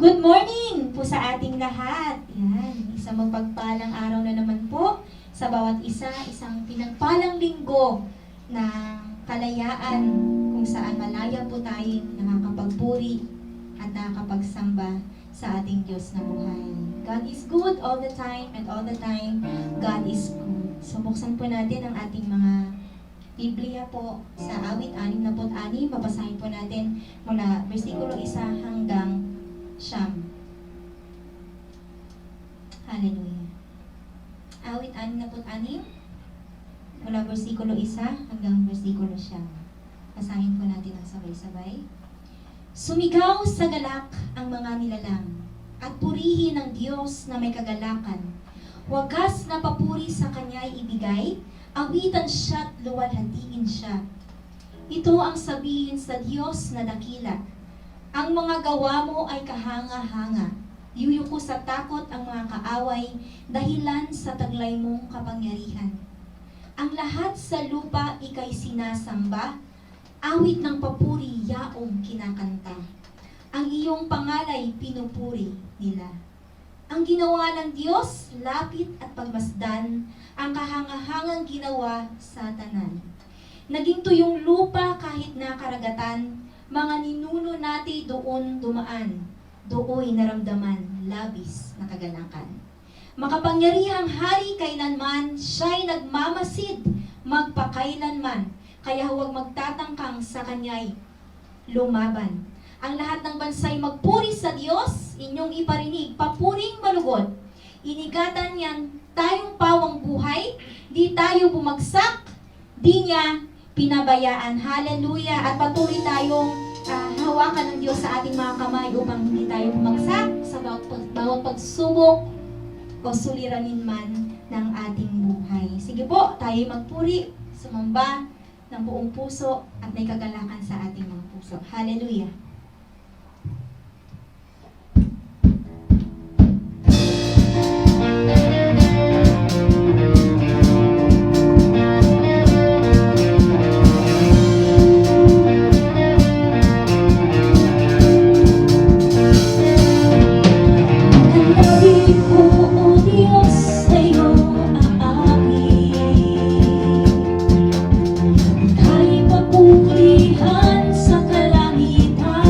Good morning po sa ating lahat. Yan, isang magpagpalang araw na naman po sa bawat isa, isang pinagpalang linggo na kalayaan kung saan malaya po tayong nakakapagpuri at nakakapagsamba sa ating Diyos na buhay. God is good all the time and all the time God is good. So buksan po natin ang ating mga Biblia po sa awit 66. Babasahin po natin mula versikulo 1 hanggang Siyam. Hallelujah. Awit 66 mula versikulo 1 hanggang versikulo 9. Basahin po natin ang sabay-sabay. Sumigaw sa galak ang mga nilalang at purihin ang Diyos na may kagalakan. Wagas na papuri sa Kanya'y ibigay, awitan siya't luwalhatiin siya. Ito ang sabihin sa Diyos na dakila. Ang mga gawa mo ay kahanga-hanga. Yuyuko sa takot ang mga kaaway, dahilan sa taglay mong kapangyarihan. Ang lahat sa lupa ika'y sinasamba, awit ng papuri yaong kinakanta. Ang iyong pangalay pinupuri nila. Ang ginawa ng Diyos, lapit at pagmasdan, ang kahangahangang ginawa sa tanan. Naging tuyong lupa kahit na karagatan, mga ninuno natin doon dumaan, dooy naramdaman, labis na kagalakan. Makapangyarihang hari kailanman, siya'y nagmamasid, magpakailanman, kaya huwag magtatangkang sa kanya'y lumaban. Ang lahat ng bansa'y magpuri sa Diyos, inyong iparinig, papuring malugod. Inigatan yan tayong pawang buhay, di tayo bumagsak, di niya pinabayaan. Hallelujah! At patuloy tayong hawakan ng Diyos sa ating mga kamay upang hindi tayo bumagsak sa bawat pagsubok o suliranin man ng ating buhay. Sige po, tayo magpuri, sumamba ng buong puso at may kagalakan sa ating mga puso. Hallelujah! Kahit papurihan sa kalangitan.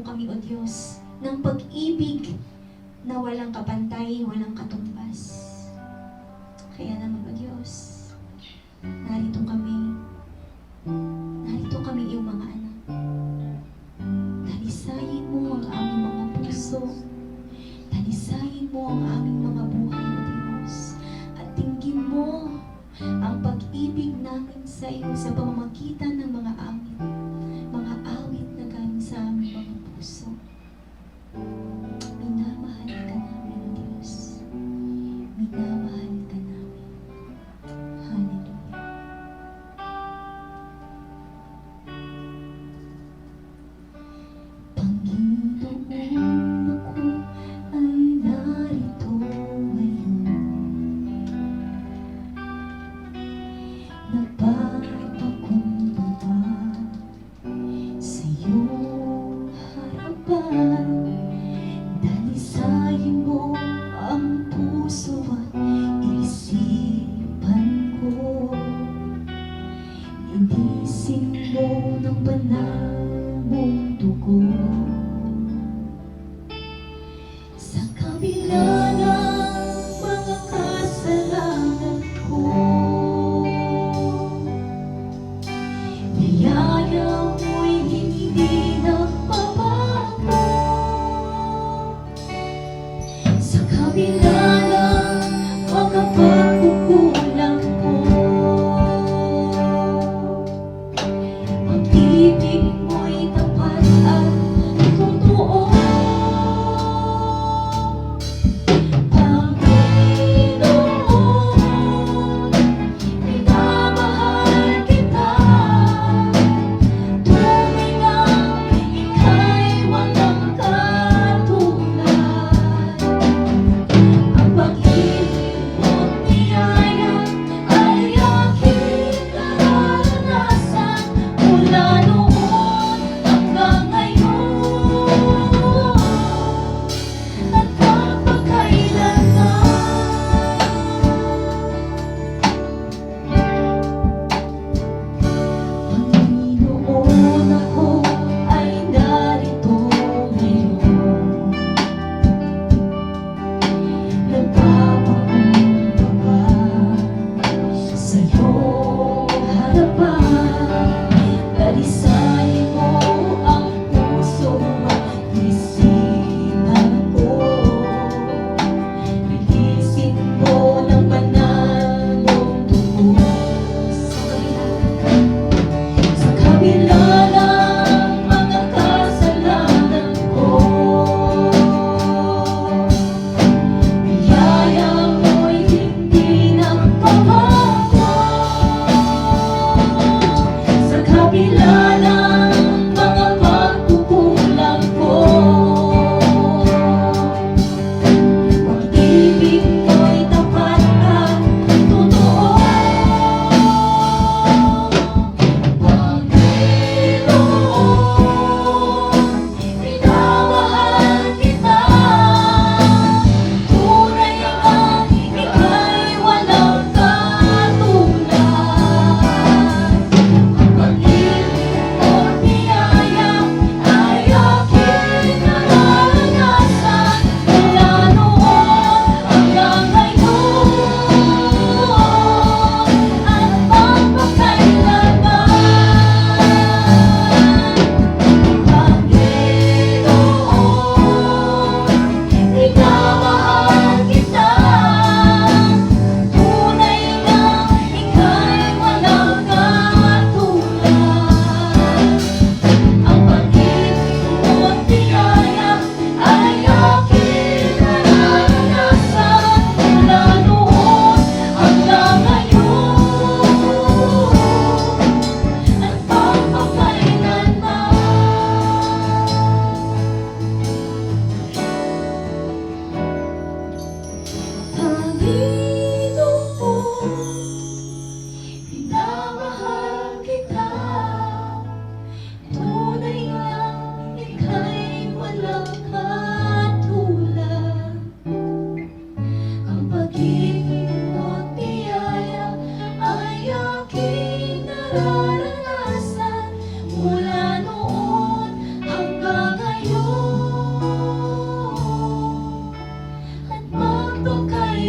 mo kami, O Diyos, ng pag-ibig na walang kapantay, walang katumbas. Kaya naman, O Diyos, narito kami iyong mga anak. Dalisayin mo ang aming mga puso, dalisayin mo ang aming mga buhay, O Diyos, at tingin mo ang pag-ibig namin sa iyo sa pamamagitan ng mga awit na galing sa aming mga puso. Minamahal ka namin, O Diyos. Minamahal ka namin. Hallelujah. Panginoon, ako ay narito ngayon. Nagpapakumbaba sa iyong harapan. Dalisayin mo ang puso at isipan ko. Linisin mo ng banal mong dugo. Sa kabila ng mga kasalanan ko, biyaya mo'y hindi nagbabago. Sa kabila ng mga pagkukulang ko, pag-ibig mo'y tapat at totoo. Panginoon, minamahal kita. Tunay ngang ika'y walang katulad.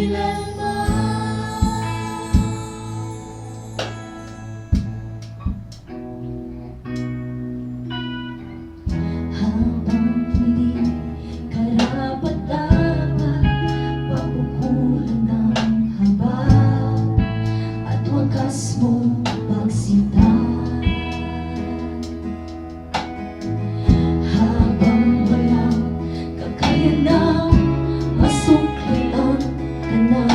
Habang hindi karapat-dapat, papukulan ng haba at wakas mong pagsintan. Habang walang kakayanang masuklian ka na,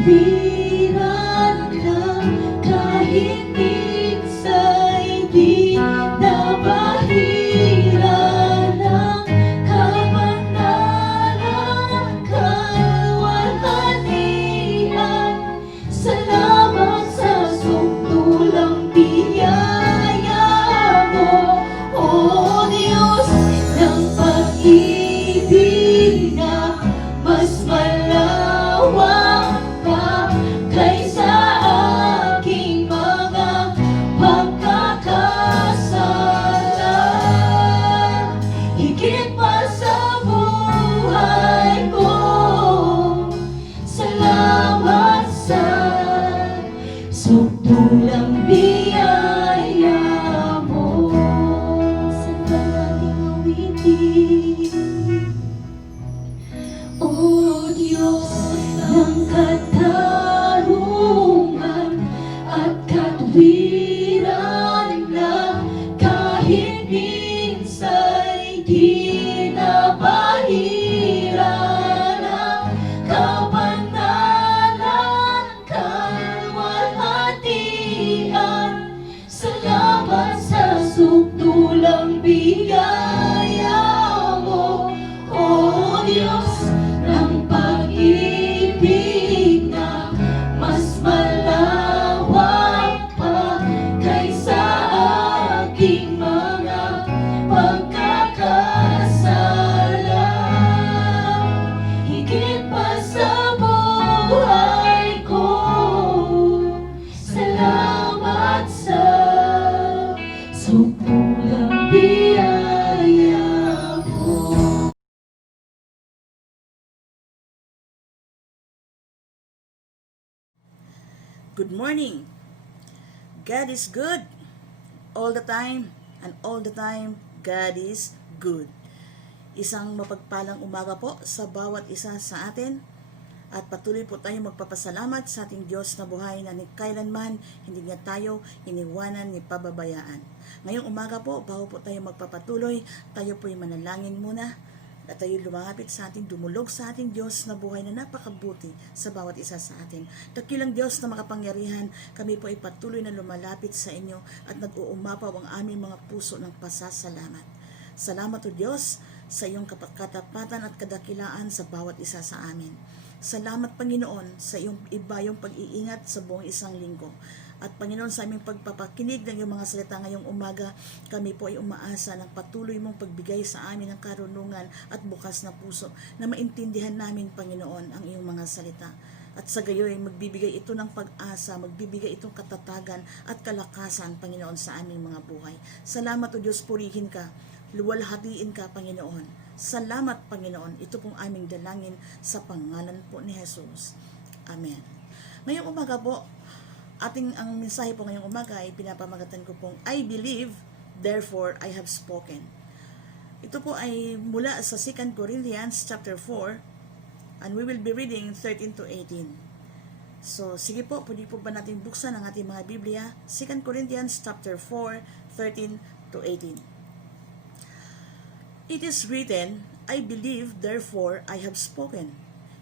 katwiran na kahit minsa'y di nabahira ng kabanalan kalwalhatian. Salamat sa sukdulang biyaya mo, O Diyos ng pag-ibig na mas malawak pa kaysa aking mga pagkakasala. Higit pa sa buhay ko, salamat sa sukdulang biyaya mo. Sa nating awitin, O Diyos ng katarungan at katwiran na kahit minsa'y di nabahira ng kabanalan kalwalhatian. Salamat sa sukdulang biyaya mo, O Diyos ng pag-ibig na mas malawak pa kaysa aking mga pagkakasala. Higit pa sa buhay ko, salamat sa sukdulang biyaya mo. Good morning. God is good all the time, and all the time God is good. Isang mapagpalang umaga po sa bawat isa sa atin, at patuloy po tayong magpapasalamat sa ating Diyos na buhay na ni kailanman hindi niya tayo iniwanan ni pababayaan. Ngayong umaga po, bago po tayo magpapatuloy, tayo po'y manalangin muna at tayo lumapit sa ating, dumulog sa ating Diyos na buhay na napakabuti sa bawat isa sa atin. Dakilang Diyos na makapangyarihan, kami po ay patuloy na lumalapit sa inyo at nag-uumapaw ang aming mga puso ng pasasalamat. Salamat o Diyos sa iyong katapatan at kadakilaan sa bawat isa sa amin. Salamat Panginoon sa iyong ibayong pag-iingat sa buong isang linggo. At Panginoon, sa aming pagpapakinig ng iyong mga salita ngayong umaga, kami po ay umaasa ng patuloy mong pagbigay sa amin ng karunungan at bukas na puso na maintindihan namin, Panginoon, ang iyong mga salita. At sa gayoy, magbibigay ito ng pag-asa, magbibigay itong katatagan at kalakasan, Panginoon, sa aming mga buhay. Salamat o Diyos, purihin ka, luwalhatiin ka, Panginoon. Salamat, Panginoon. Ito pong aming dalangin sa pangalan po ni Jesus. Amen. Ngayong umaga po, ang mensahe po ngayong umaga ay pinapamagatan ko pong I believe, therefore I have spoken. Ito po ay mula sa 2 Corinthians chapter 4, and we will be reading 13 to 18. So sige po, pwede po ba natin buksan ang ating mga Biblia? 2 Corinthians chapter 4, 13 to 18. It is written, I believe, therefore I have spoken.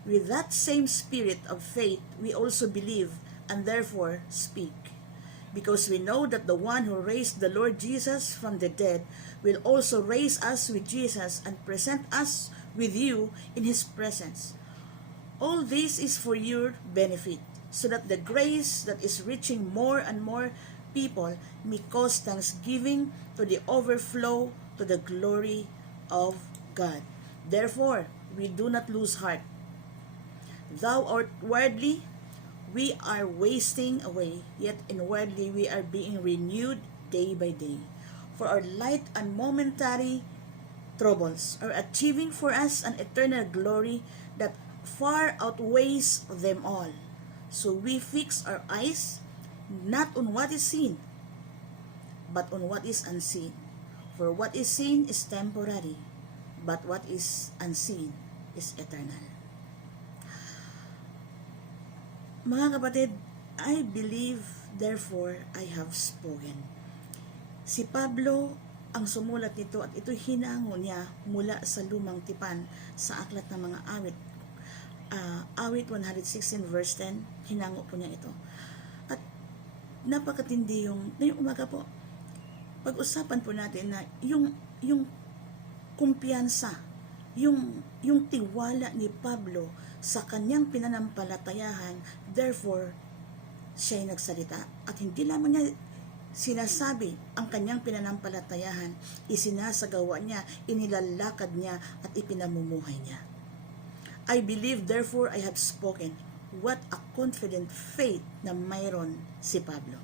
With that same spirit of faith we also believe, and therefore speak. Because we know that the one who raised the Lord Jesus from the dead will also raise us with Jesus and present us with you in his presence. All this is for your benefit, so that the grace that is reaching more and more people may cause thanksgiving to the overflow to the glory of God. Therefore, we do not lose heart. Though outwardly we are wasting away, yet inwardly we are being renewed day by day. For our light and momentary troubles are achieving for us an eternal glory that far outweighs them all. So we fix our eyes not on what is seen, but on what is unseen. For what is seen is temporary, but what is unseen is eternal. Mga kapatid, I believe, therefore I have spoken. Si Pablo ang sumulat nito at ito hinango niya mula sa lumang tipan sa aklat ng mga awit. awit 116 verse 10, hinango po niya ito. At napakatindi ngayong umaga po, pag-usapan po natin na yung kumpiyansa, yung tiwala ni Pablo sa kanyang pinanampalatayahan, therefore, siya ay nagsalita. At hindi lamang niya sinasabi ang kanyang pinanampalatayahan, isinasagawa niya, inilalakad niya, at ipinamumuhay niya. I believe, therefore I have spoken. What a confident faith na mayroon si Pablo.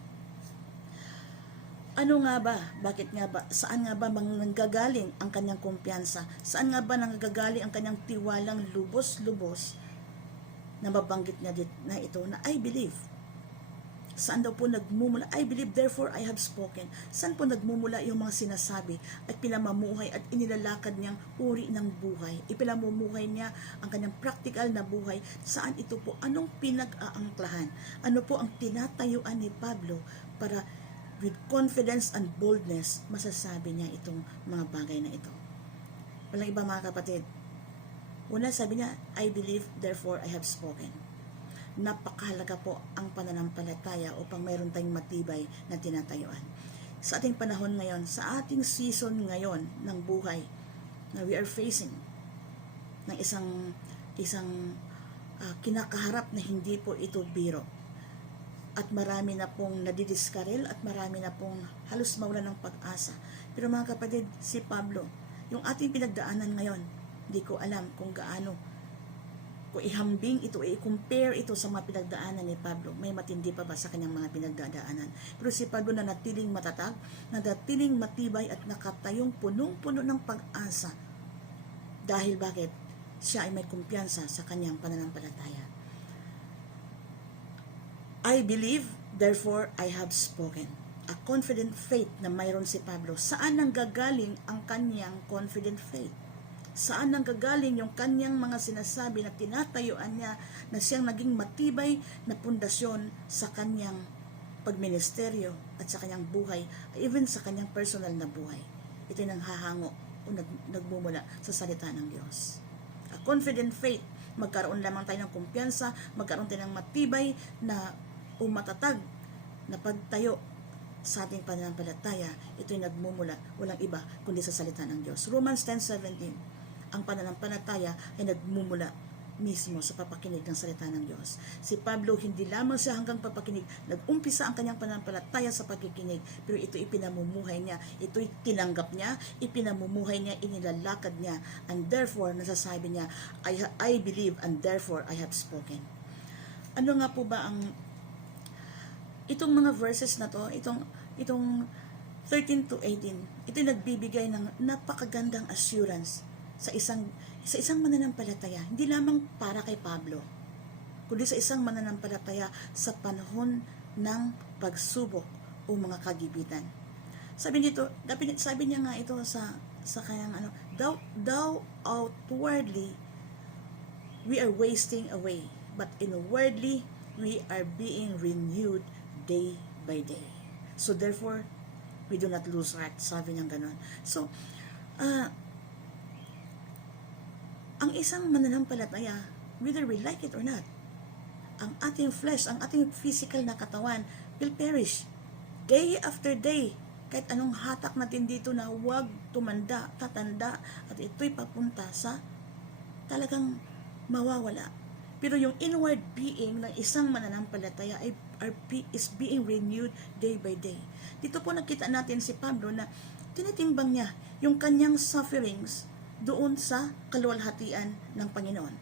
Ano nga ba? Bakit nga ba? Saan nga ba nanggagaling ang kanyang kumpiyansa? Saan nga ba nanggagaling ang kanyang tiwalang lubos-lubos na mabanggit niya na ito na I believe? Saan daw po nagmumula? I believe, therefore I have spoken. Saan po nagmumula yung mga sinasabi at pinamamuhay at inilalakad niyang uri ng buhay? Ipinamumuhay niya ang kanyang practical na buhay. Saan ito po? Anong pinag-aangklahan? Ano po ang tinatayuan ni Pablo para with confidence and boldness masasabi niya itong mga bagay na ito? Walang iba mga kapatid. Una sabi niya, I believe, therefore I have spoken. Napakahalaga po ang pananampalataya upang mayroon tayong matibay na tinatayuan. Sa ating panahon ngayon, sa ating season ngayon ng buhay na we are facing ng isang kinakaharap na hindi po ito biro. At marami na pong nadidiskarel at marami na pong halos mawalan ng pag-asa. Pero mga kapatid, si Pablo, yung ating pinagdaanan ngayon, hindi ko alam kung gaano kung ihambing ito, i-compare ito sa mga pinagdaanan ni Pablo, may matindi pa ba sa kanyang mga pinagdadaanan? Pero si Pablo na natiling matatag, natiling matibay at nakatayong punong-puno ng pag-asa. Dahil bakit? Siya ay may kumpiyansa sa kanyang pananampalataya. I believe, therefore I have spoken. A confident faith na mayroon si Pablo. Saan nanggagaling ang kanyang confident faith? Saan nanggagaling yung kanyang mga sinasabi na tinatayuan niya na siyang naging matibay na pundasyon sa kanyang pagministeryo at sa kanyang buhay, even sa kanyang personal na buhay? Ito yung nanghahango o nagmumula sa salita ng Diyos. A confident faith, magkaroon lamang tayo ng kumpiyansa, magkaroon tayo ng matibay na matatag na pagtayo sa ating pananampalataya. Ito yung nagmumula, walang iba kundi sa salita ng Diyos. Romans 10:17, ang pananampalataya ay nagmumula mismo sa papakinig ng salita ng Diyos. Si Pablo, hindi lamang siya hanggang papakinig, nag-umpisa ang kanyang pananampalataya sa pagkikinig, pero ito ipinamumuhay niya, ito'y tinanggap niya, ipinamumuhay niya, inilalakad niya, and therefore, nasasabi niya, I believe, and therefore, I have spoken. Ano nga po ba itong mga verses na to, itong 13 to 18, ito nagbibigay ng napakagandang assurance sa isang mananampalataya, hindi lamang para kay Pablo, kundi sa isang mananampalataya sa panahon ng pagsubok o mga kagipitan. Sabi niya nga ito sa kanyang thou outwardly we are wasting away, but inwardly we are being renewed day by day. So therefore, we do not lose heart. Sabi niya gano'n. So, ang isang mananampalataya, whether we like it or not, ang ating flesh, ang ating physical na katawan will perish day after day. Kahit anong hatak natin dito na huwag tumanda, tatanda, at ito'y papunta sa talagang mawawala. Pero yung inward being ng isang mananampalataya is being renewed day by day. Dito po nakita natin si Pablo na tinitimbang niya yung kanyang sufferings doon sa kaluwalhatian ng Panginoon.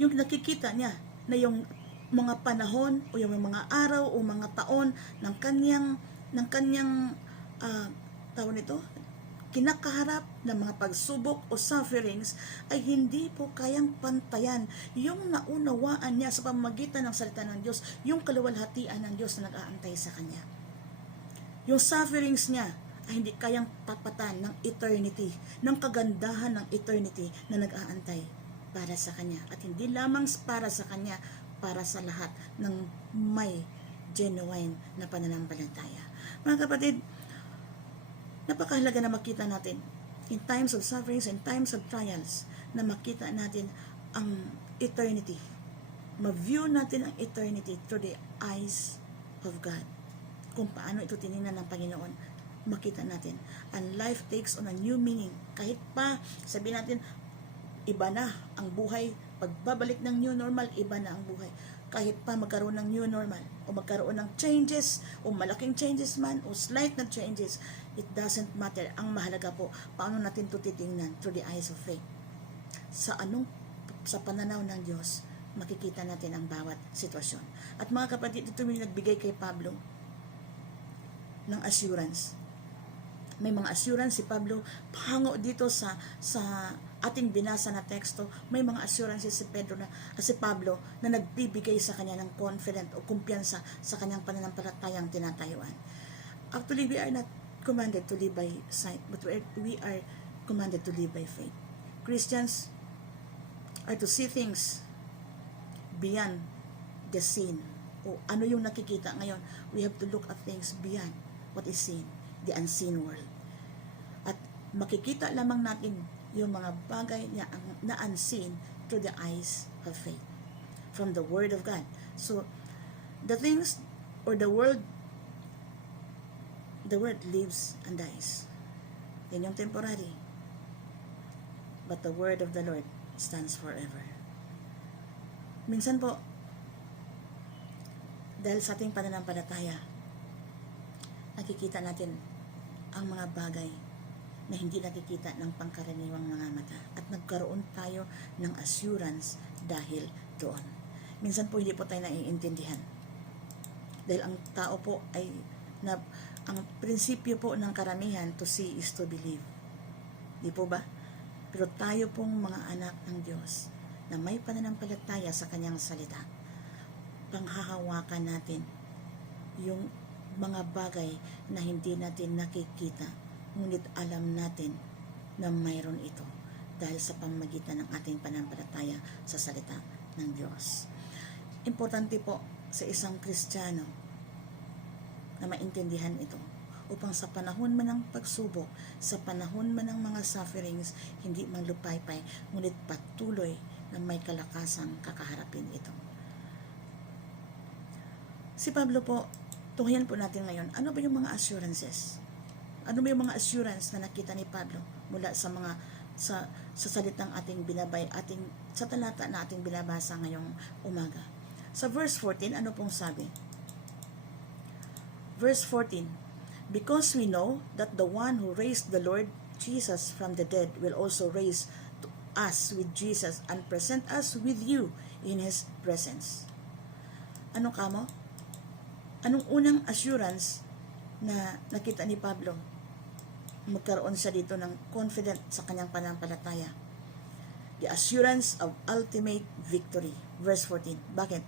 Yung nakikita niya na yung mga panahon o yung mga araw o mga taon ng kanyang tawag nito, kinakaharap ng mga pagsubok o sufferings ay hindi po kayang pantayan yung naunawaan niya sa pamamagitan ng salita ng Diyos, yung kaluwalhatian ng Diyos na nag-aantay sa kanya. Yung sufferings niya ay hindi kayang tapatan ng eternity, ng kagandahan ng eternity na nag-aantay para sa kanya. At hindi lamang para sa kanya, para sa lahat ng may genuine na pananampalataya. Mga kapatid, napakahalaga na makita natin in times of sufferings and times of trials, na makita natin ang eternity. Ma-view natin ang eternity through the eyes of God. Kung paano ito tinignan ng Panginoon, makita natin. And life takes on a new meaning. Kahit pa sabihin natin, iba na ang buhay. Pagbabalik ng new normal, iba na ang buhay. Kahit pa magkaroon ng new normal, o magkaroon ng changes, o malaking changes man, o slight na changes, it doesn't matter. Ang mahalaga po, paano natin ito titingnan through the eyes of faith. Sa pananaw ng Diyos, makikita natin ang bawat sitwasyon. At mga kapatid, ito yung nagbigay kay Pablo ng assurance. May mga assurance si Pablo hango dito sa ating binasa na teksto. May mga assurances si Pablo na nagbibigay sa kanya ng confident o kumpiyansa sa kanyang pananampalatayang tinatayuan. Actually, we are not commanded to live by sight, but we are commanded to live by faith. Christians are to see things beyond the seen. O ano yung nakikita ngayon? We have to look at things beyond what is seen, the unseen world. At makikita lamang natin yung mga bagay na unseen through the eyes of faith from the Word of God. So, the things or the world lives and dies. Yan yung temporary. But the Word of the Lord stands forever. Minsan po, dahil sa ating pananampalataya, nakikita natin ang mga bagay na hindi nakikita ng pangkaraniwang mga mata. At nagkaroon tayo ng assurance dahil doon. Minsan po hindi po tayo naiintindihan. Dahil ang tao po ay, ang prinsipyo po ng karamihan, to see is to believe. Di po ba? Pero tayo pong mga anak ng Diyos na may pananampalataya sa kanyang salita, panghahawakan natin yung mga bagay na hindi natin nakikita, ngunit alam natin na mayroon ito dahil sa pamamagitan ng ating pananampalataya sa salita ng Diyos. Importante po sa isang Kristiyano na maintindihan ito upang sa panahon man ng pagsubok, sa panahon man ng mga sufferings, hindi man lupaypay, ngunit patuloy na may kalakasang kakaharapin ito. Si Pablo po, tunghayan po natin ngayon, ano ba yung mga assurances? Ano ba yung mga assurance na nakita ni Pablo mula sa mga sa salitang ating binabay, sa talata na ating binabasa ngayong umaga? Sa verse 14, ano pong sabi? Verse 14, because we know that the one who raised the Lord Jesus from the dead will also raise us with Jesus and present us with you in His presence. Ano kamo? Anong unang assurance na nakita ni Pablo? Magkaroon siya dito ng confident sa kanyang pananampalataya. The assurance of ultimate victory. Verse 14. Bakit?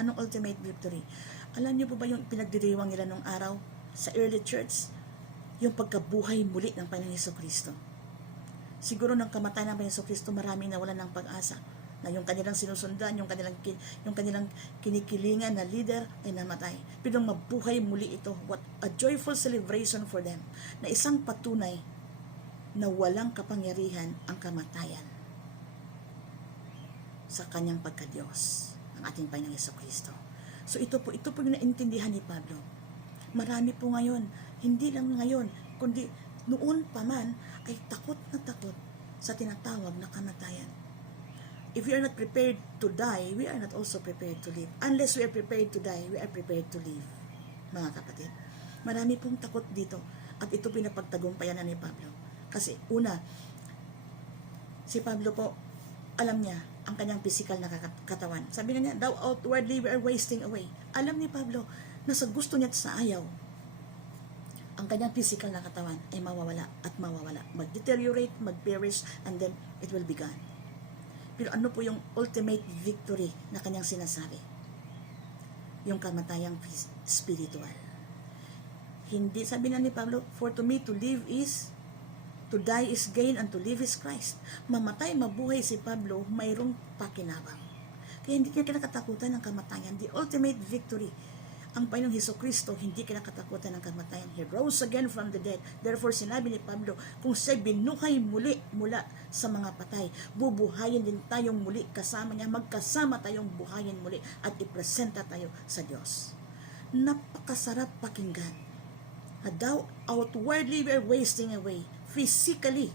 Anong ultimate victory? Alam niyo po ba yung pinagdiriwang nila nung araw sa early church? Yung pagkabuhay muli ng Panginoong Jesucristo. Siguro ng kamatayan ng Panginoong Jesucristo, maraming nawalan ng pag-asa na yung kanilang sinusundan, yung kanilang kinikilingan na leader ay namatay. Pero mabuhay muli ito, what a joyful celebration for them, na isang patunay na walang kapangyarihan ang kamatayan sa kanyang pagka-Diyos, ang ating Panginoong Jesucristo. So ito po yung naintindihan ni Pablo. Marami po ngayon, hindi lang ngayon, kundi noon pa man, ay takot na takot sa tinatawag na kamatayan. If we are not prepared to die, we are not also prepared to live. Unless we are prepared to die, we are prepared to live. Mga kapatid, marami pong takot dito. At ito pinapagtagumpayan na ni Pablo. Kasi una, si Pablo po, alam niya ang kanyang physical na katawan. Sabi niya, thou outwardly we are wasting away. Alam ni Pablo na sa gusto niya at sa ayaw, ang kanyang physical na katawan ay mawawala at mawawala. Mag-deteriorate, mag-perish, and then it will be gone. Pero ano po yung ultimate victory na kanyang sinasabi? Yung kamatayang spiritual. Hindi, sabi na ni Pablo, for to me to live is, to die is gain and to live is Christ. Mamatay, mabuhay si Pablo, mayroong pakinabang. Kaya hindi niya kinakatakutan ng kamatayan. The ultimate victory. Ang Panginoong Hesukristo hindi kinakatakutan ng kamatayan. He rose again from the dead. Therefore, sinabi ni Pablo, kung siya binuhay muli mula sa mga patay, bubuhayin din tayong muli kasama niya, magkasama tayong buhayin muli at ipresenta tayo sa Diyos. Napakasarap pakinggan. Daw outwardly we are wasting away. Physically,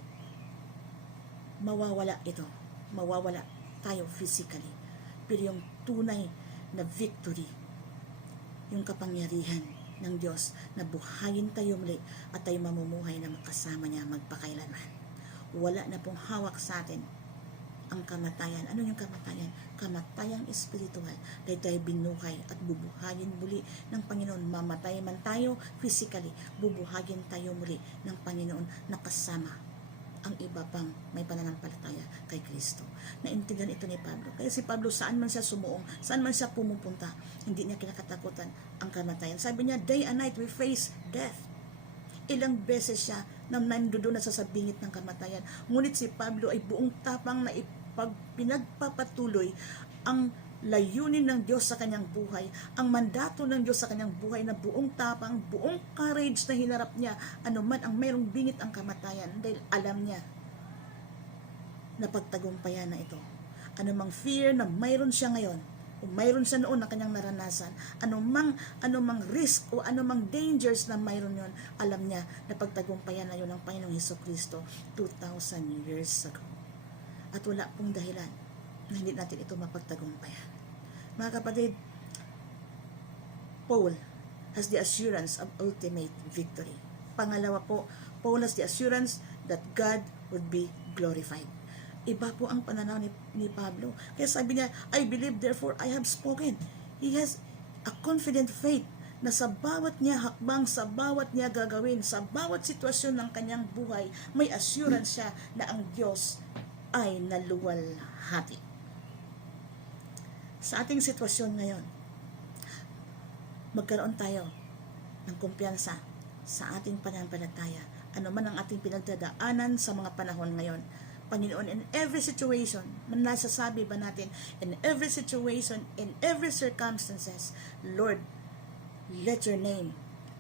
mawawala ito. Mawawala tayo physically. Pero yung tunay na victory, yung kapangyarihan ng Diyos na buhayin tayo muli at tayo mamumuhay na makasama niya magpakailanman. Wala na pong hawak sa atin ang kamatayan. Ano yung kamatayan? Kamatayang espiritual. Dahil tayo binuhay at bubuhayin muli ng Panginoon. Mamatay man tayo physically, bubuhayin tayo muli ng Panginoon na kasama ang iba pang may pananampalataya kay Kristo. Naintindihan ito ni Pablo. Kaya si Pablo, saan man siya sumuong, saan man siya pumupunta, hindi niya kinakatakutan ang kamatayan. Sabi niya, day and night we face death. Ilang beses siya na nandoon na sa bingit ng kamatayan. Ngunit si Pablo ay buong tapang na pinagpapatuloy ang layunin ng Diyos sa kanyang buhay, ang mandato ng Diyos sa kanyang buhay na buong tapang, buong courage na hinarap niya anuman ang mayroong bingit ang kamatayan dahil alam niya na pagtagumpayan na ito. Anumang fear na mayroon siya ngayon o mayroon siya noon na kanyang naranasan, anumang risk o anumang dangers na mayroon yon, alam niya na pagtagumpayan na yun ng Panginoong Hesukristo 2,000 years ago. At wala pong dahilan na hindi natin ito mapagtagumpayan. Mga kapatid, Paul has the assurance of ultimate victory. Pangalawa po, Paul has the assurance that God would be glorified. Iba po ang pananaw ni Pablo. Kaya sabi niya, I believe, therefore I have spoken. He has a confident faith na sa bawat niya hakbang, sa bawat niya gagawin, sa bawat sitwasyon ng kanyang buhay, may assurance siya na ang Diyos ay naluwalhati. Sa ating sitwasyon ngayon, magkaroon tayo ng kumpiyansa sa ating pananampalataya. Ano man ang ating pinagdadaanan sa mga panahon ngayon, Panginoon, in every situation, nasasabi ba natin, in every situation, in every circumstances, Lord, let your name,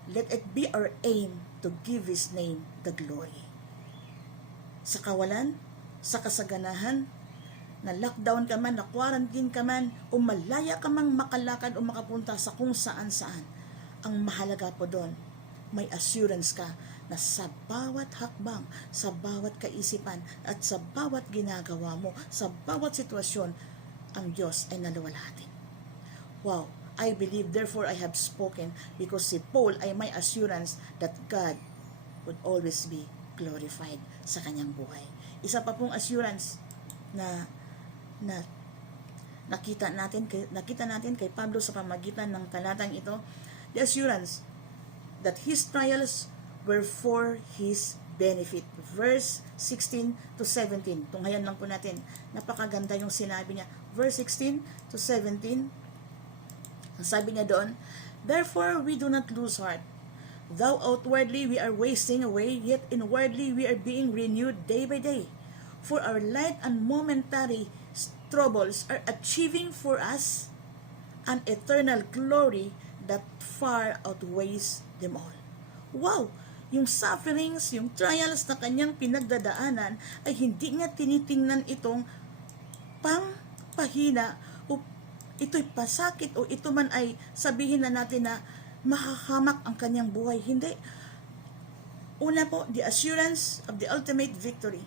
let it be our aim to give His name the glory. Sa kawalan, sa kasaganahan, na lockdown ka man, na quarantine ka man, o malaya ka mang makalakad o makapunta sa kung saan-saan, ang mahalaga po doon, may assurance ka na sa bawat hakbang, sa bawat kaisipan, at sa bawat ginagawa mo, sa bawat sitwasyon, ang Diyos ay naluwalhati. Wow! I believe, therefore I have spoken, because si Paul ay may assurance that God would always be glorified sa kanyang buhay. Isa pa pong assurance na nakita natin kay Pablo sa pamagitan ng talatang ito, the assurance that his trials were for his benefit. Verse 16 to 17. Tunghayan lang po natin. Napakaganda yung sinabi niya. Verse 16 to 17. Ang sabi niya doon, therefore we do not lose heart. Though outwardly we are wasting away, yet inwardly we are being renewed day by day. For our light and momentary troubles are achieving for us an eternal glory that far outweighs them all. Wow! Yung sufferings, yung trials na kanyang pinagdadaanan ay hindi niya tinitingnan itong pahina o ito'y pasakit o ito man ay sabihin na natin na mahahamak ang kanyang buhay. Hindi. Una po, the assurance of the ultimate victory.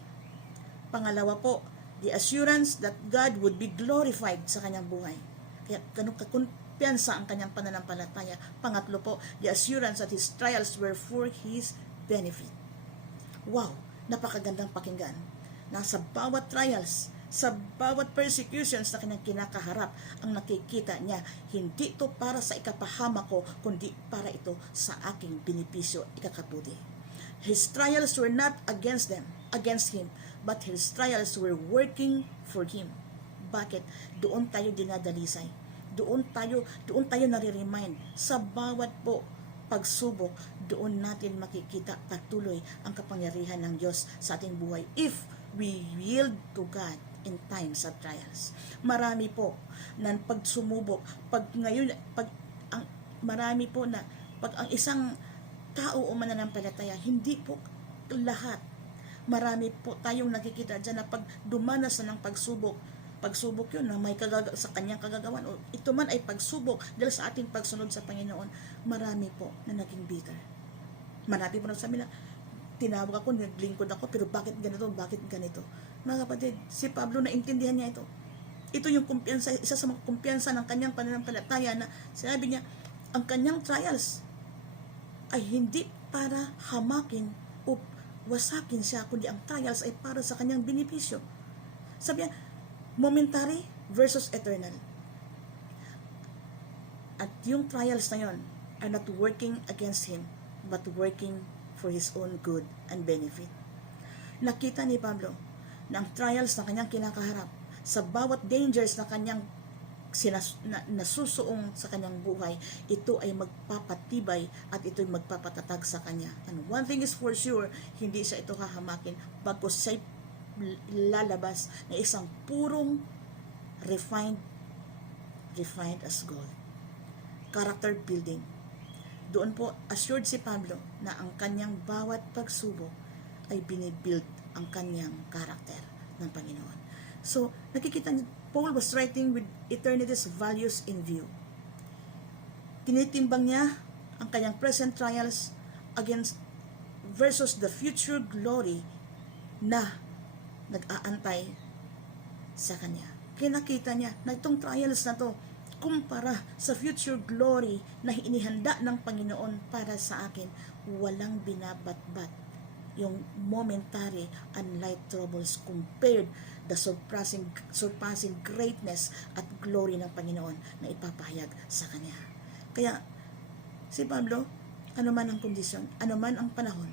Pangalawa po, the assurance that God would be glorified sa kanyang buhay. Kaya ganun kakumpiyansa ang kanyang pananampalataya. Pangatlo po, the assurance that his trials were for his benefit. Wow! Napakagandang pakinggan. Nasa bawat trials, sa bawat persecutions na kanyang kinakaharap, ang nakikita niya, hindi ito para sa ikapahama ko, kundi para ito sa aking benepisyo, ikakabuti. His trials were not against him, but his trials were working for him. Bakit? Doon tayo dinadalisay. Doon tayo nare-remind sa bawat po pagsubok, doon natin makikita patuloy ang kapangyarihan ng Diyos sa ating buhay if we yield to God in times of trials. Marami po na pagsumubok, marami po na pag ang isang tao o mananampalataya, hindi po lahat. Marami po tayong nakikita dyan na pag dumanas na ng pagsubok yun na may sa kanyang kagagawan o ito man ay pagsubok dahil sa ating pagsunod sa Panginoon, marami po na naging bitter. Marami po nagsabi na, tinawag ako, naglingkod ako, pero bakit ganito, bakit ganito? Mga kapatid, si Pablo naintindihan niya ito. Ito yung kumpiyansa, isa sa mga kumpiyansa ng kanyang pananampalataya na sinabi niya, ang kanyang trials ay hindi para hamakin o wasakin siya, kundi ang trials ay para sa kanyang benepisyo. Sabi niya, momentary versus eternal. At yung trials na yon are not working against him, but working for his own good and benefit. Nakita ni Pablo na ang trials na kanyang kinakaharap, sa bawat dangers na kanyang nasusuong sa kanyang buhay, ito ay magpapatibay at ito ay magpapatatag sa kanya. And one thing is for sure, hindi siya ito hahamakin bagkus siya lalabas na isang purong refined as gold. Character building. Doon po assured si Pablo na ang kanyang bawat pagsubok ay binibuild ang kanyang karakter ng Panginoon. So, nakikita niyo, Paul was writing with eternity's values in view. Tinitimbang niya ang kanyang present trials against versus the future glory na nag-aantay sa kanya. Kaya nakita niya na itong trials na to kumpara sa future glory na inihanda ng Panginoon para sa akin, walang binabatbat yung momentary and light troubles compared the surpassing greatness at glory ng Panginoon na ipapahayag sa kanya. Kaya si Pablo, ano man ang kondisyon, ano man ang panahon,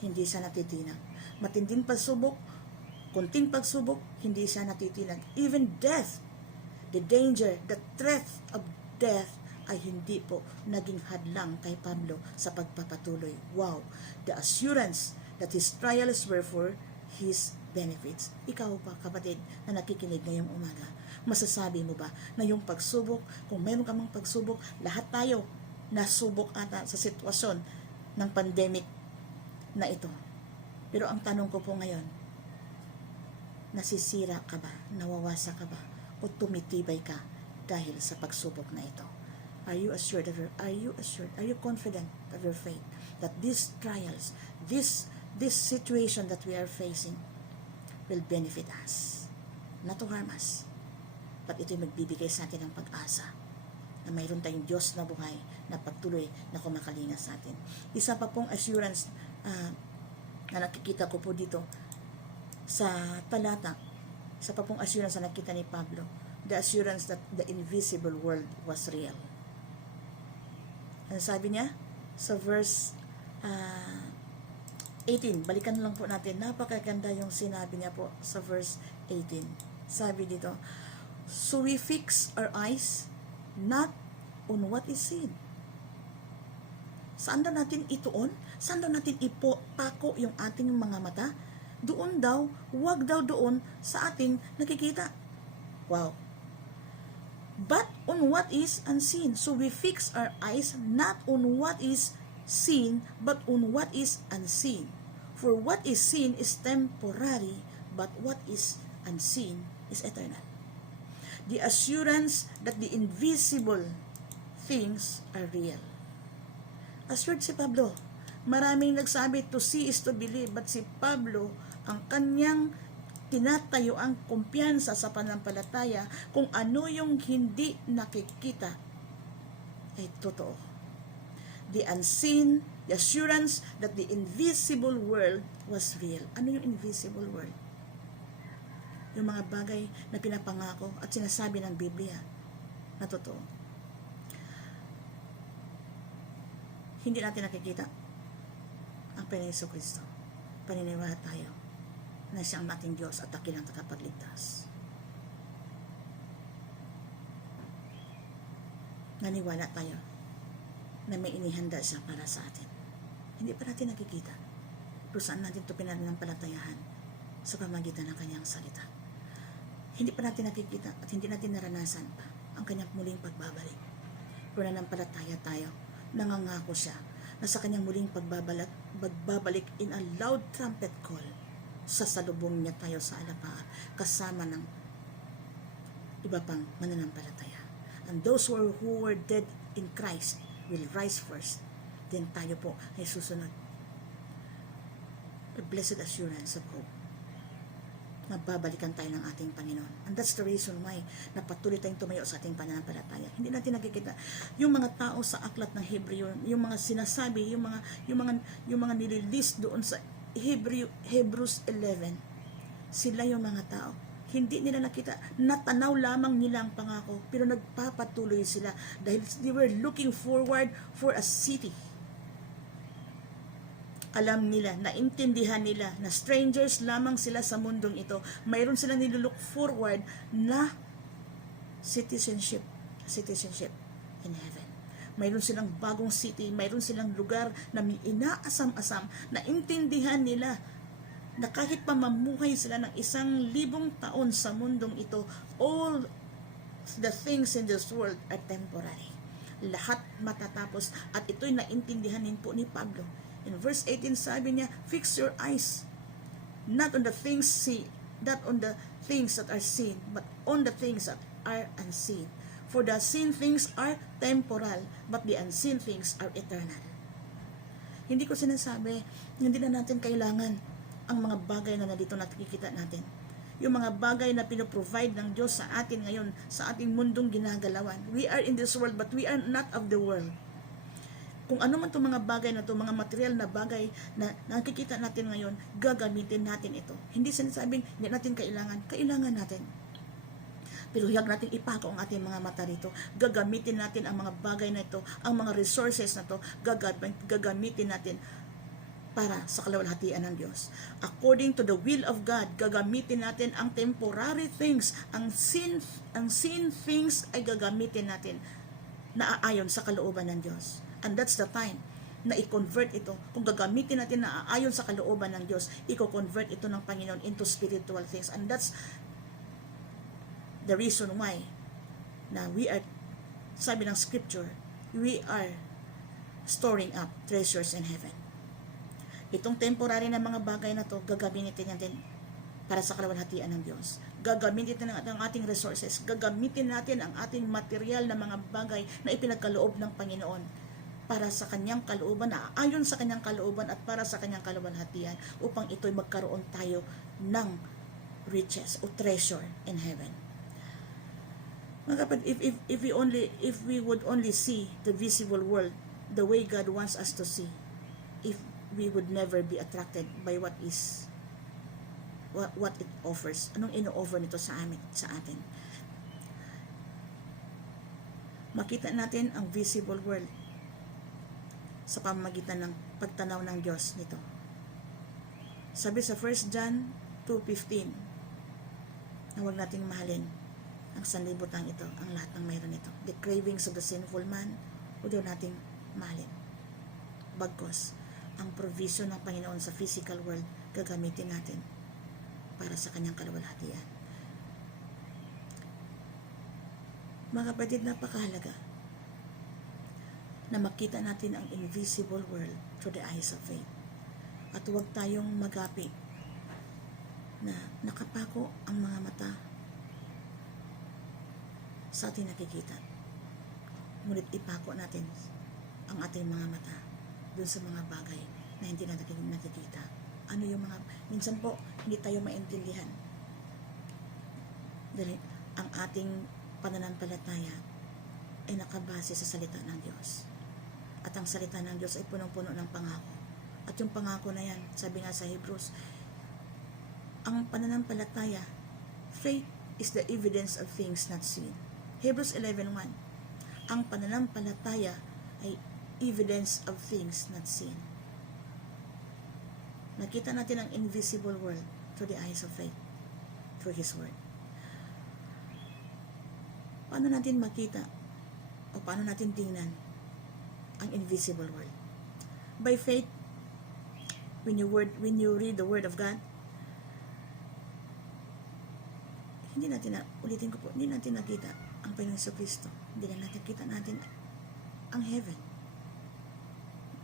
hindi siya natitinag. Matinding pagsubok, kunting pagsubok, hindi siya natitinag. Even death, the danger, the threat of death ay hindi po naging hadlang kay Pablo sa pagpapatuloy. Wow! The assurance that his trials were for his benefits. Ikaw pa, kapatid, na nakikinig ngayong umaga, masasabi mo ba na yung pagsubok, kung mayroon ka mang pagsubok, lahat tayo nasubok ata sa sitwasyon ng pandemic na ito. Pero ang tanong ko po ngayon, nasisira ka ba, nawawasa ka ba, o tumitibay ka dahil sa pagsubok na ito? Are you assured are you confident of your faith that these trials, this situation that we are facing will benefit us, not to harm us, but ito'y magbibigay sa atin ng pag-asa na mayroon tayong Diyos na buhay na patuloy na kumakalinga sa atin. Isa pa pong assurance na nakikita ko po dito sa talata, isa pa pong assurance na nakita ni Pablo, the assurance that the invisible world was real. Ano sabi niya? Sa verse 18, balikan lang po natin. Napakaganda yung sinabi niya po sa verse 18. Sabi dito, so we fix our eyes not on what is seen. Saan daw natin ituon? Saan daw natin ipako yung ating mga mata? Doon daw, wag daw doon sa ating nakikita. Wow. But on what is unseen. So we fix our eyes not on what is seen, but on what is unseen. For what is seen is temporary, but what is unseen is eternal. The assurance that the invisible things are real. Assured si Pablo. Maraming nagsabi, to see is to believe, but si Pablo, ang kanyang tinatayo ang kumpiyansa sa panampalataya, kung ano yung hindi nakikita ay totoo. The unseen, the assurance that the invisible world was real. Ano yung invisible world? Yung mga bagay na pinapangako at sinasabi ng Biblia na totoo. Hindi natin nakikita ang Panginoon Jesucristo. Paniniwala tayo na siya ang ating Diyos at dakilang tagapagligtas. Naniwala tayo na may inihanda siya para sa atin. Hindi pa natin nakikita. Pero saan natin ito pinanampalatayahan? Sa pamagitan ng kanyang salita. Hindi pa natin nakikita at hindi natin naranasan pa ang kanyang muling pagbabalik. pananampalataya tayo. Nangangako siya na sa kanyang muling pagbabalik in a loud trumpet call, sasalubong niya tayo sa alapaan kasama ng iba pang mananampalataya. And those who were dead in Christ will rise first. Then tayo po ay susunod. A blessed assurance of hope. Mababalikan tayo ng ating Panginoon. And that's the reason why napatuloy tayong tumayo sa ating pananampalataya. Hindi natin nakikita yung mga tao sa aklat ng Hebreo, yung mga sinasabi, yung mga nililist doon sa Hebrews 11. Sila yung mga tao. Hindi nila nakita, natanaw lamang nila ang pangako, pero nagpapatuloy sila dahil they were looking forward for a city. Alam nila, naintindihan nila na strangers lamang sila sa mundong ito. Mayroon silang nilulook forward na citizenship in heaven. Mayroon silang bagong city, mayroon silang lugar na may inaasam-asam, na intindihan nila na kahit pa mamuhay sila ng 1,000 taon sa mundong ito, all the things in this world are temporary. Lahat matatapos, at ito'y naintindihan din po ni Pablo. In verse 18, sabi niya, fix your eyes not on the things that are seen, but on the things that are unseen. For the seen things are temporal, but the unseen things are eternal. Hindi ko sinasabi, hindi na natin kailangan ang mga bagay na nandito nakikita natin. Yung mga bagay na pinoprovide ng Diyos sa atin ngayon, sa ating mundong ginagalawan. We are in this world, but we are not of the world. Kung ano man itong mga bagay na ito, mga material na bagay na nakikita natin ngayon, gagamitin natin ito. Hindi sinasabing hindi natin kailangan natin. Pero huwag natin ipako ang ating mga mata rito. Gagamitin natin ang mga bagay na ito, ang mga resources na ito, gagamitin natin para sa kalawalhatian ng Diyos. According to the will of God, gagamitin natin ang temporary things, ang sin things ay gagamitin natin na aayon sa kalooban ng Diyos. And that's the time na i-convert ito. Kung gagamitin natin na aayon sa kalooban ng Diyos, i-convert ito ng Panginoon into spiritual things. And that's the reason why na we are, sabi ng scripture, we are storing up treasures in heaven. Itong temporary na mga bagay na to, gagamitin natin para sa kalawalhatian ng Diyos. Gagamitin natin ang ating resources. Gagamitin natin ang ating material na mga bagay na ipinagkaloob ng Panginoon para sa kanyang kalooban, na ayon sa kanyang kalooban at para sa kanyang kalawalhatian, upang ito'y magkaroon tayo ng riches o treasure in heaven. Mga kapatid, if we would only see the visible world the way God wants us to see, if we would never be attracted by what it offers. Anong ino-offer nito sa atin? Makita natin ang visible world sa pamamagitan ng pagtanaw ng Diyos nito. Sabi sa 1 John 2:15, na huwag nating mahalin ang sanlibutan ito, ang lahat ng mayroon ito. The cravings of the sinful man, huwag daw nating mahalin. Bagkos, ang provision ng Panginoon sa physical world, gagamitin natin para sa kanyang kalawalhatian. Mga kapatid, napakahalaga na makita natin ang invisible world through the eyes of faith. At huwag tayong magapi na nakapako ang mga mata sa ating nakikita. Ngunit ipako natin ang ating mga mata dun sa mga bagay na hindi natin nakikita. Ano yung mga, minsan po, hindi tayo maintindihan. Dahil ang ating pananampalataya ay nakabase sa salita ng Diyos. At ang salita ng Diyos ay punong-puno ng pangako. At yung pangako na yan, sabi nga sa Hebrews, ang pananampalataya, faith is the evidence of things not seen. Hebrews 11:1, ang pananampalataya ay evidence of things not seen. Nakita natin ang invisible world through the eyes of faith, through His Word. Paano natin makita o paano natin tingnan ang invisible world? By faith, when you read the Word of God, hindi natin nakita ang Panginoon Kristo. Hindi na nakita natin ang heaven.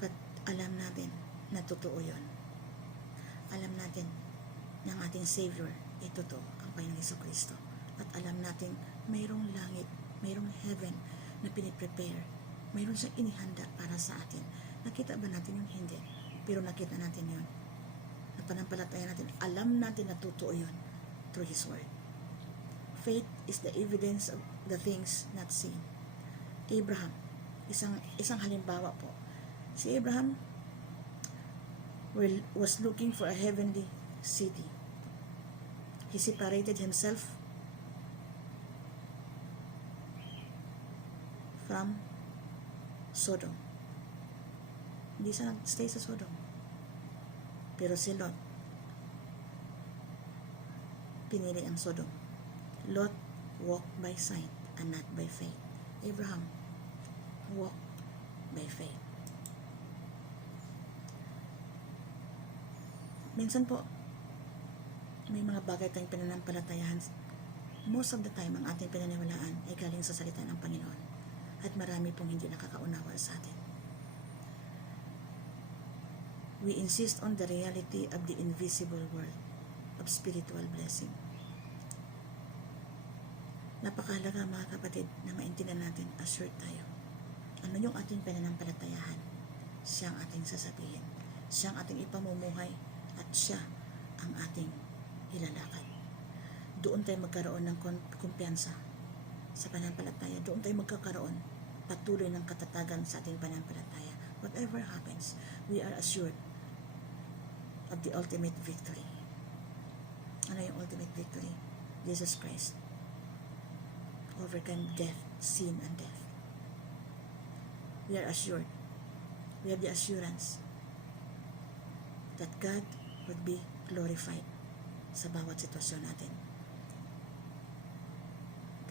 But alam natin na totoo yun. Alam natin na ang ating Savior ay totoo, ang Panginoong Jesucristo. At alam natin mayroong langit, mayroong heaven na piniprepare. Mayroon siyang inihanda para sa atin. Nakita ba natin yung hindi? Pero nakita natin yun. Napanampalataya natin. Alam natin na totoo yun through His Word. Faith is the evidence of the things not seen. Abraham, isang halimbawa po. Si Abraham was looking for a heavenly city. He separated himself from Sodom. Hindi siya nag-stay sa Sodom. Pero si Lot, pinili ang Sodom. Lot walked by sight and not by faith. Abraham walked by faith. Minsan po, may mga bagay tayong pinanampalatayahan. Most of the time, ang ating pinaniwalaan ay galing sa salita ng Panginoon. At marami pong hindi nakakaunawa sa atin. We insist on the reality of the invisible world of spiritual blessing. Napakahalaga mga kapatid na maintindihan natin, assured tayo. Ano yung ating pinanampalatayahan? Siya ang ating sasabihin. Siya ang ating ipamumuhay at siya ang ating ilalakad. Doon tayo magkaroon ng kumpiyansa sa pananampalataya. Doon tayo magkakaroon patuloy ng katatagan sa ating pananampalataya. Whatever happens, we are assured of the ultimate victory. Ano yung ultimate victory? Jesus Christ overcame death, sin, and death. We are assured. We have the assurance that God would be glorified sa bawat sitwasyon natin.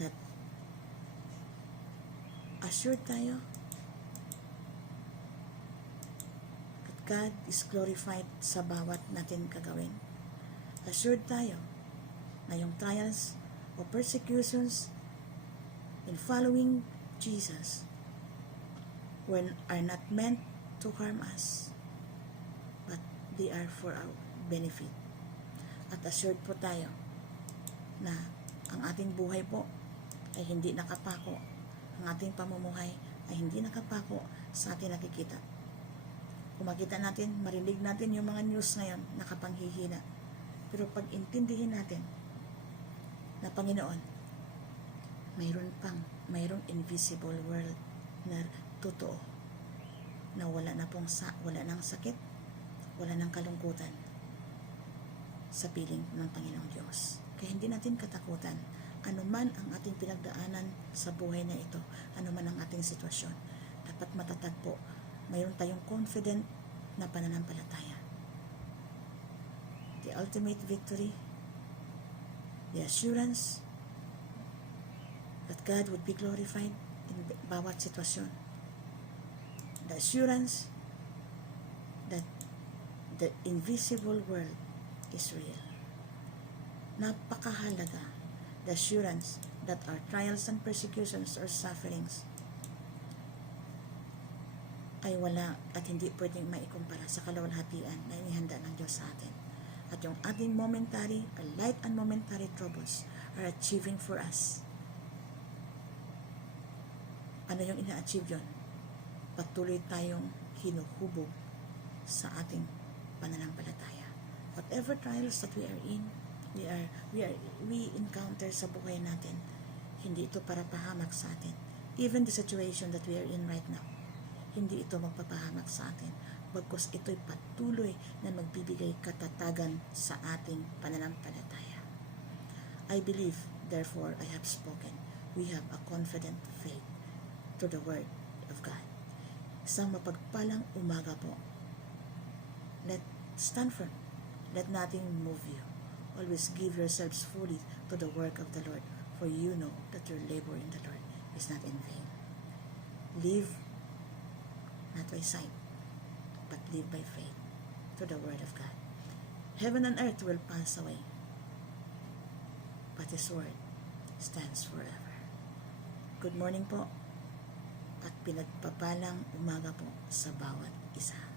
That assured tayo that God is glorified sa bawat natin gagawin. Assured tayo na yung trials o persecutions in following Jesus are not meant to harm us, but they are for our benefit. At assured po tayo na ang ating buhay po ay hindi nakapako, ang ating pamumuhay ay hindi nakapako sa ating nakikita. Kung makita natin, marinig natin yung mga news ngayon, nakapanghihina. Pero pag intindihin natin na Panginoon, mayroong invisible world na totoo, na wala nang sakit, wala nang kalungkutan sa piling ng Panginoong Diyos. Kaya hindi natin katakutan anuman ang ating pinagdaanan sa buhay na ito, anuman ang ating sitwasyon. Dapat matatag po, mayroon tayong confident na pananampalataya. The ultimate victory, the assurance that God would be glorified in bawat sitwasyon. The assurance that the invisible world is real. Napakahalaga. The assurance that our trials and persecutions or sufferings ay wala at hindi pwedeng maikumpara sa kaluwalhatian na inihanda ng Diyos sa atin. At yung ating momentary or light and momentary troubles are achieving for us. Ano yung ina-achieve yun? Patuloy tayong hinuhubog sa ating pananampalataya. Whatever trials that we are in, we encounter sa buhay natin, hindi ito para pahamak sa atin. Even the situation that we are in right now, hindi ito magpapahamak sa atin. Bagkus ito'y patuloy na magbibigay katatagan sa ating pananampalataya. I believe, therefore I have spoken. We have a confident faith to the Word of God. Isang mapagpalang umaga po. Let's stand firm. Let nothing move you. Always give yourselves fully to the work of the Lord, for you know that your labor in the Lord is not in vain. Live not by sight, but live by faith to the Word of God. Heaven and earth will pass away, but His Word stands forever. Good morning po, at pinagpapalang umaga po sa bawat isa.